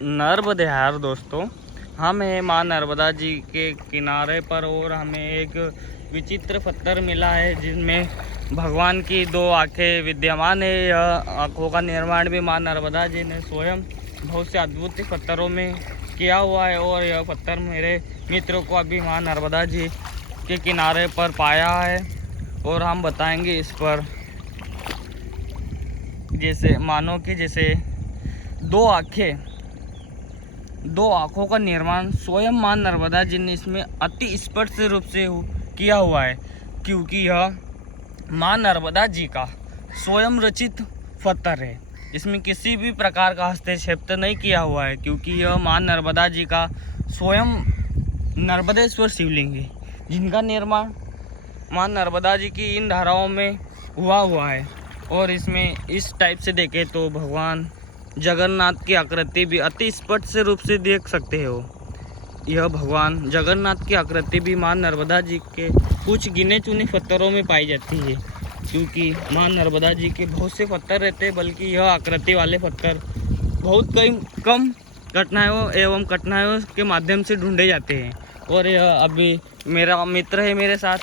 नर्मदे हार दोस्तों, हम हैं माँ नर्मदा जी के किनारे पर और हमें एक विचित्र पत्थर मिला है जिसमें भगवान की दो आंखें विद्यमान है। यह आंखों का निर्माण भी माँ नर्मदा जी ने स्वयं बहुत से अद्भुत पत्थरों में किया हुआ है। और यह पत्थर मेरे मित्रों को अभी माँ नर्मदा जी के किनारे पर पाया है और हम बताएंगे इस पर। जैसे मानो कि जैसे दो आँखों का निर्माण स्वयं माँ नर्मदा जी ने इसमें अति स्पष्ट रूप से किया हुआ है, क्योंकि यह माँ नर्मदा जी का स्वयं रचित पत्थर है। इसमें किसी भी प्रकार का हस्तक्षेप नहीं किया हुआ है, क्योंकि यह माँ नर्मदा जी का स्वयं नर्मदेश्वर शिवलिंग है, जिनका निर्माण माँ नर्मदा जी की इन धाराओं में हुआ है। और इसमें इस टाइप से देखें तो भगवान जगन्नाथ की आकृति भी अति स्पष्ट रूप से देख सकते हो। यह भगवान जगन्नाथ की आकृति भी माँ नर्मदा जी के कुछ गिने चुने पत्थरों में पाई जाती है, क्योंकि माँ नर्मदा जी के बहुत से पत्थर रहते हैं, बल्कि यह आकृति वाले पत्थर बहुत कम कठिनाइयों के माध्यम से ढूंढे जाते हैं। और यह अभी मेरा मित्र है मेरे साथ,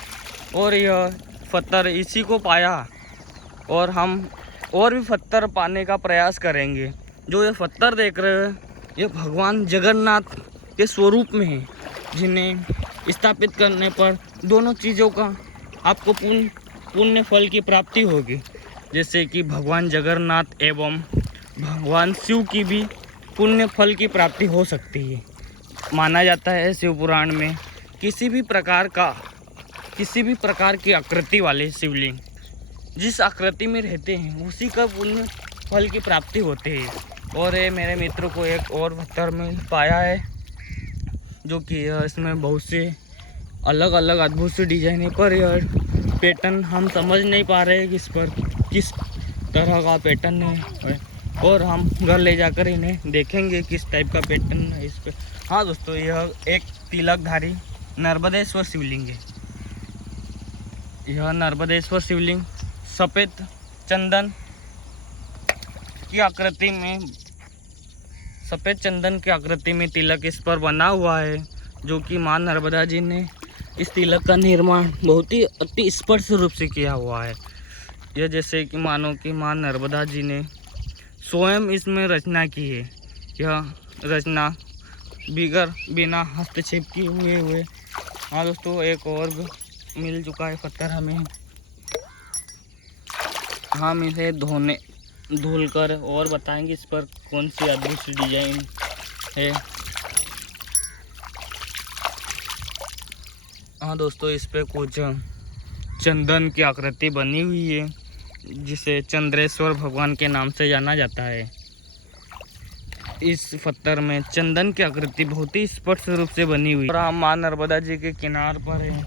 और यह पत्थर इसी को पाया और हम और भी पत्थर पाने का प्रयास करेंगे। जो ये पत्थर देख रहे हो ये भगवान जगन्नाथ के स्वरूप में है, जिन्हें स्थापित करने पर दोनों चीज़ों का आपको पुण्य फल की प्राप्ति होगी। जैसे कि भगवान जगन्नाथ एवं भगवान शिव की भी पुण्य फल की प्राप्ति हो सकती है। माना जाता है शिव पुराण में किसी भी प्रकार की आकृति वाले शिवलिंग जिस आकृति में रहते हैं उसी का पुण्य फल की प्राप्ति होती है। और ये मेरे मित्र को एक और पत्थर में पाया है, जो कि इसमें बहुत से अलग अलग अद्भुत से डिजाइन है, पर यह पैटर्न हम समझ नहीं पा रहे हैं किस तरह का पैटर्न है। और हम घर ले जाकर इन्हें देखेंगे किस टाइप का पैटर्न है इस पर। हाँ दोस्तों, यह एक तिलकधारी नर्मदेश्वर शिवलिंग है। यह नर्मदेश्वर शिवलिंग सफ़ेद चंदन की आकृति में तिलक इस पर बना हुआ है, जो कि माँ नर्मदा जी ने इस तिलक का निर्माण बहुत ही अति स्पष्ट रूप से किया हुआ है। यह जैसे कि मानो कि माँ नर्मदा जी ने स्वयं इसमें रचना की है। यह रचना बिना हस्तक्षेप किए हुए। हाँ दोस्तों, एक और मिल चुका है पत्थर हमें। हम इसे धुल कर और बताएंगे इस पर कौन सी अद्भुत सी डिजाइन है। हाँ दोस्तों, इस पे कुछ चंदन की आकृति बनी हुई है, जिसे चंद्रेश्वर भगवान के नाम से जाना जाता है। इस पत्थर में चंदन की आकृति बहुत ही स्पष्ट रूप से बनी हुई है। और हम माँ नर्मदा जी के किनार पर हैं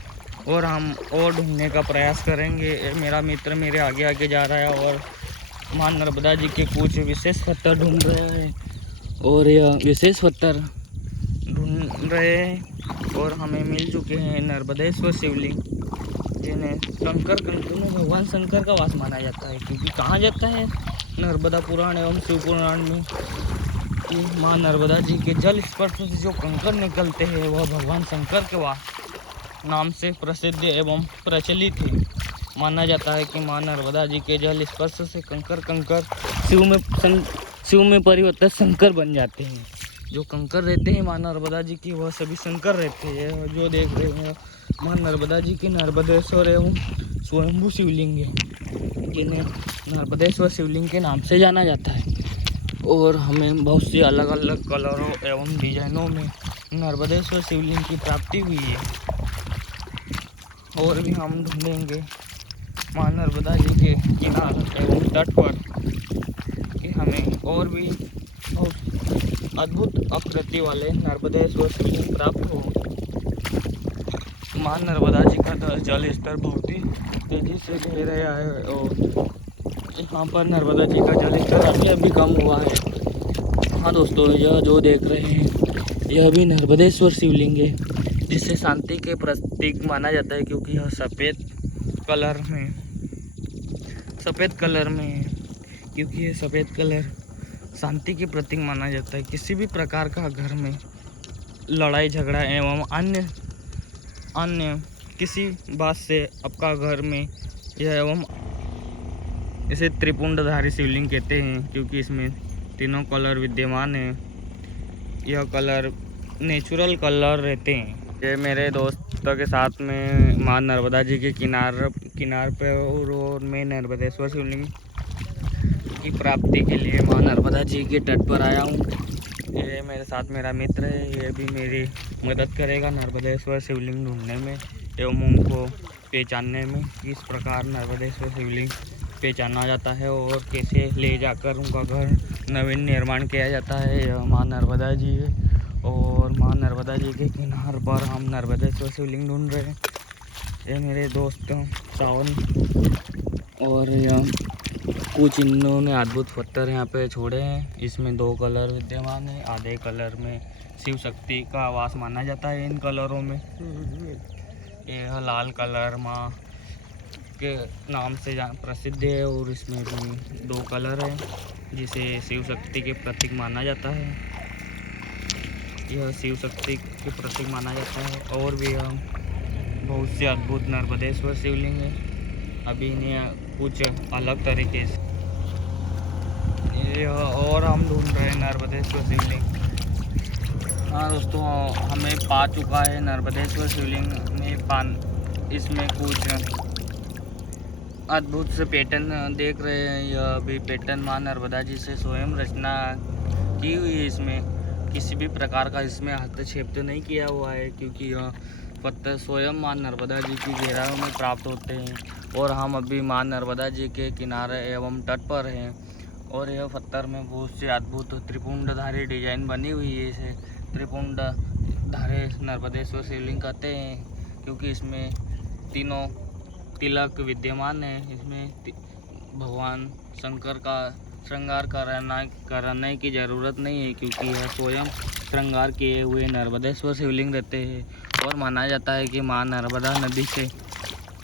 और हम और ढूंढने का प्रयास करेंगे। मेरा मित्र मेरे आगे आगे जा रहा है और माँ नर्मदा जी के कुछ विशेष पत्थर ढूंढ रहे हैं। और यह विशेष पत्थर ढूंढ रहे हैं और हमें मिल चुके हैं नर्मदेश्वर शिवलिंग, जिन्हें में भगवान शंकर का वास माना जाता है। क्योंकि कहा जाता है नर्मदा पुराण एवं शिव पुराण में कि माँ नर्मदा जी के जल स्पर्श से जो कंकर निकलते हैं वह भगवान शंकर के वास नाम से प्रसिद्ध एवं प्रचलित है। माना जाता है कि माँ नर्मदा जी के जल स्पर्श से कंकर शिव में परिवर्तित शंकर बन जाते हैं। जो कंकर रहते हैं माँ नर्मदा जी की, वह सभी शंकर रहते हैं। जो देख रहे हैं माँ नर्मदा जी के नर्मदेश्वर एवं स्वयंभू शिवलिंग है, जिन्हें नर्मदेश्वर शिवलिंग के नाम से जाना जाता है। और हमें बहुत सी अलग अलग कलरों एवं डिजाइनों में नर्मदेश्वर शिवलिंग की प्राप्ति हुई है। और भी हम ढूंढेंगे माँ नर्मदा जी के किनारे एवं तट पर कि हमें और भी बहुत अद्भुत आकृति वाले नर्मदेश्वर शिवलिंग प्राप्त हो। माँ नर्मदा जी का जल स्तर बहुत ही तेजी से गिर रहा है और यहाँ पर नर्मदा जी का जल स्तर अभी कम हुआ है। हाँ दोस्तों, यह जो देख रहे हैं यह भी नर्मदेश्वर शिवलिंग है, जिसे शांति के प्रतीक माना जाता है, क्योंकि यह सफ़ेद कलर में है। क्योंकि ये सफ़ेद कलर शांति की प्रतीक माना जाता है। किसी भी प्रकार का घर में लड़ाई झगड़ा एवं अन्य किसी बात से आपका घर में यह एवं इसे त्रिपुंडधारी शिवलिंग कहते हैं, क्योंकि इसमें तीनों कलर विद्यमान हैं। यह कलर नेचुरल कलर रहते हैं। ये मेरे दोस्तों के साथ में माँ नर्मदा जी के किनार पे और मैं नर्मदेश्वर शिवलिंग की प्राप्ति के लिए माँ नर्मदा जी के तट पर आया हूँ। ये मेरे साथ मेरा मित्र है, ये भी मेरी मदद करेगा नर्मदेश्वर शिवलिंग ढूंढने में एवं उनको पहचानने में, किस प्रकार नर्मदेश्वर शिवलिंग पहचाना जाता है और कैसे ले जाकर उनका घर नवीन निर्माण किया जाता है। यह माँ नर्मदा जी है और माँ नर्मदा जी के किनार पर हम नर्मदेश्वर शिवलिंग ढूंढ रहे हैं। ये मेरे दोस्त सावन और यह कुछ इन्होंने अद्भुत पत्थर यहाँ पे छोड़े हैं। इसमें 2 कलर विद्यमान है। आधे कलर में शिव शक्ति का वास माना जाता है। इन कलरों में यह लाल कलर माँ के नाम से प्रसिद्ध है और इसमें भी 2 कलर है जिसे शिव शक्ति के प्रतीक माना जाता है। यह शिव शक्ति के प्रतीक माना जाता है। और भी हम बहुत से अद्भुत नर्मदेश्वर शिवलिंग है। अभी इन्हें कुछ अलग तरीके से और हम ढूंढ रहे हैं नर्मदेश्वर शिवलिंग। हाँ दोस्तों, हमें पा चुका है नर्मदेश्वर शिवलिंग में इसमें कुछ अद्भुत से पैटर्न देख रहे हैं। यह भी पैटर्न माँ नर्मदा जी से स्वयं रचना की हुई है। इसमें किसी भी प्रकार का इसमें हस्तक्षेप तो नहीं किया हुआ है, क्योंकि यह पत्थर स्वयं माँ नर्मदा जी की गहराइयों में प्राप्त होते हैं। और हम अभी माँ नर्मदा जी के किनारे एवं तट पर हैं और यह पत्थर में बहुत से अद्भुत त्रिपुंडधारी डिजाइन बनी हुई है। इसे त्रिपुंडधारी नर्मदेश्वर शिवलिंग कहते हैं, क्योंकि इसमें तीनों तिलक विद्यमान है। इसमें भगवान शंकर का श्रृंगार कराने की ज़रूरत नहीं है, क्योंकि यह स्वयं श्रृंगार किए हुए नर्मदेश्वर शिवलिंग रहते हैं। और माना जाता है कि माँ नर्मदा नदी से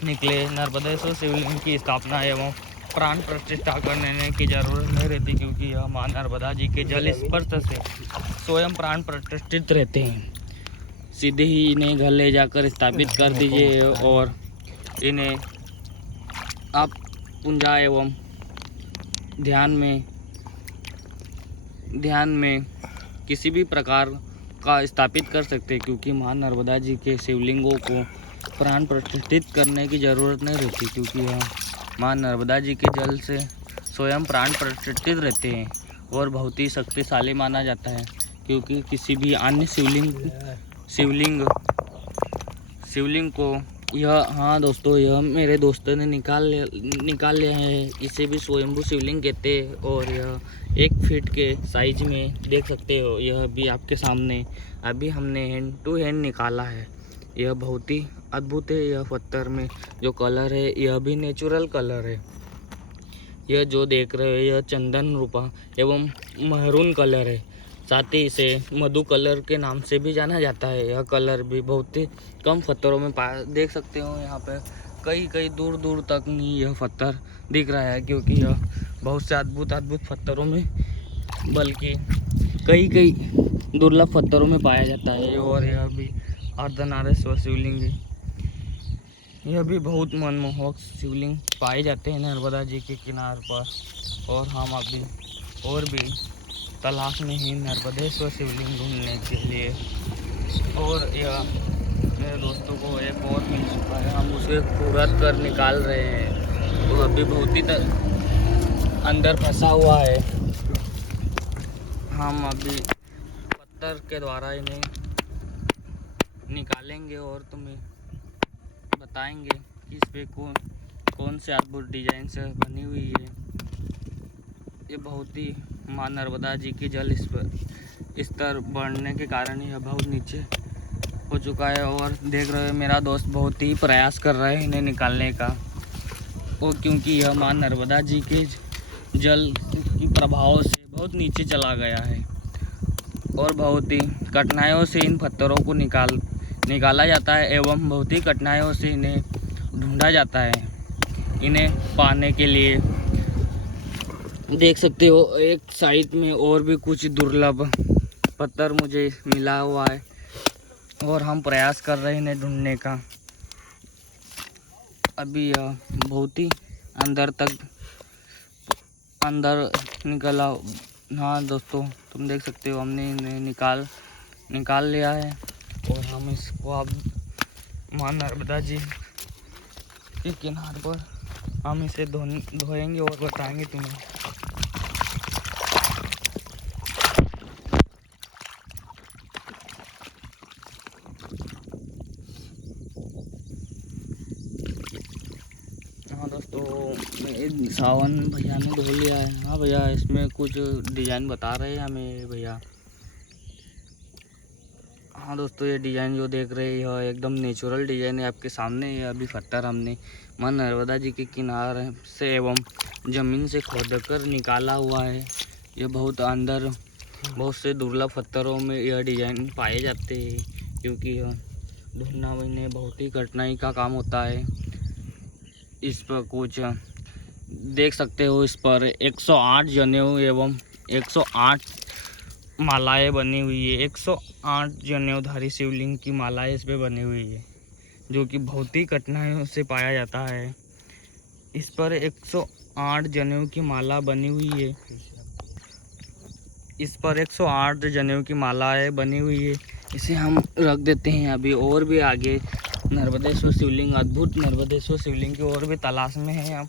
निकले नर्मदेश्वर शिवलिंग की स्थापना एवं प्राण प्रतिष्ठा करने की जरूरत नहीं रहती, क्योंकि यह माँ नर्मदा जी के जल स्पर्श से स्वयं प्राण प्रतिष्ठित रहते हैं। सीधे ही इन्हें घर ले जाकर स्थापित कर दीजिए और इन्हें आप पूजा एवं ध्यान में किसी भी प्रकार का स्थापित कर सकते हैं, क्योंकि माँ नर्मदा जी के शिवलिंगों को प्राण प्रतिष्ठित करने की ज़रूरत नहीं रहती, क्योंकि यह माँ नर्मदा जी के जल से स्वयं प्राण प्रतिष्ठित रहते हैं और बहुत ही शक्तिशाली माना जाता है। क्योंकि किसी भी अन्य शिवलिंग को यह, हाँ दोस्तों, यह मेरे दोस्तों ने निकाल लिया है। इसे भी स्वयंभू शिवलिंग कहते हैं और यह 1 फीट के साइज में देख सकते हो। यह भी आपके सामने अभी हमने हैंड टू हैंड निकाला है। यह बहुत ही अद्भुत है। यह पत्थर में जो कलर है यह भी नेचुरल कलर है। यह जो देख रहे हो यह चंदन रूपा एवं महरून कलर है। साथ ही इसे मधु कलर के नाम से भी जाना जाता है। यह कलर भी बहुत ही कम पत्थरों में देख सकते हो। यहाँ पे कई दूर दूर तक नहीं यह पत्थर दिख रहा है, क्योंकि यह बहुत से अद्भुत पत्थरों में, बल्कि कई दुर्लभ पत्थरों में पाया जाता है। और यह भी अर्धनारेश्वर शिवलिंग है। यह भी बहुत मनमोहक शिवलिंग पाए जाते हैं नर्मदा जी के किनार पर। और हम अभी और भी तलाश में ही नर्मदेश्वर शिवलिंग ढूंढने के लिए, और यह मेरे दोस्तों को एक और मिल चुका है। हम उसे पूरत कर निकाल रहे हैं। वो अभी बहुत ही अंदर फंसा हुआ है। हम अभी पत्थर के द्वारा इन्हें निकालेंगे और तुम्हें बताएंगे कि इस पे कौन से अद्भुत डिजाइन से बनी हुई है। ये बहुत ही माँ नर्मदा जी के जल स्तर बढ़ने के कारण यह बहुत नीचे हो चुका है। और देख रहे हो मेरा दोस्त बहुत ही प्रयास कर रहा है इन्हें निकालने का, और क्योंकि यह माँ नर्मदा जी के जल के प्रभाव से बहुत नीचे चला गया है और बहुत ही कठिनाइयों से इन पत्थरों को निकाला जाता है एवं बहुत ही कठिनाइयों से इन्हें ढूंढा जाता है। इन्हें पाने के लिए देख सकते हो एक साइड में और भी कुछ दुर्लभ पत्थर मुझे मिला हुआ है और हम प्रयास कर रहे हैं इन्हें ढूंढने का। अभी यह बहुत ही अंदर निकला। हाँ दोस्तों, तुम देख सकते हो हमने इन्हें निकाल लिया है और हम इसको अब मां नर्मदा जी के किनारे पर हम इसे धोएंगे और बताएंगे तुम्हें। हाँ दोस्तों, सावन भैया ने धो लिया है। हाँ भैया, इसमें कुछ डिज़ाइन बता रहे हैं हमें भैया। हाँ दोस्तों, ये डिज़ाइन जो देख रहे हैं यह एकदम नेचुरल डिज़ाइन है आपके सामने। ये अभी पत्थर हमने मां नर्मदा जी के किनारे से एवं ज़मीन से खोदकर निकाला हुआ है। ये बहुत से दुर्लभ पत्थरों में यह डिज़ाइन पाए जाते हैं, क्योंकि यह ढूंढना में बहुत ही कठिनाई का काम होता है। इस पर कुछ देख सकते हो, इस पर 108 जनेऊ एवं 108 मालाएं बनी हुई है। 108 जनेऊधारी शिवलिंग की मालाएं इस पे बनी हुई है, जो कि बहुत ही कठिनाइयों से पाया जाता है। इस पर 108 जनेऊ की माला बनी हुई है। इस पर 108 जनेऊ की मालाएं बनी हुई है। इसे हम रख देते हैं अभी, और भी आगे नर्मदेश्वर शिवलिंग, अद्भुत नर्मदेश्वर शिवलिंग की और भी तलाश में है हम।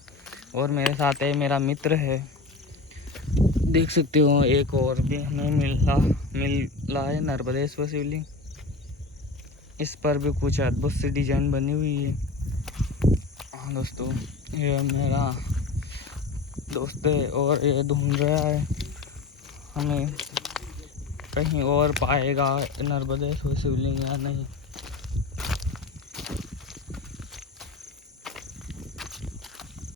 और मेरे साथ है मेरा मित्र है, देख सकते हो एक और भी हमें मिला है नर्मदेश्वर शिवलिंग। इस पर भी कुछ अद्भुत सी डिजाइन बनी हुई है। हाँ दोस्तों, ये मेरा दोस्त है और ये ढूंढ रहा है हमें कहीं और पाएगा नर्मदेश्वर शिवलिंग या नहीं।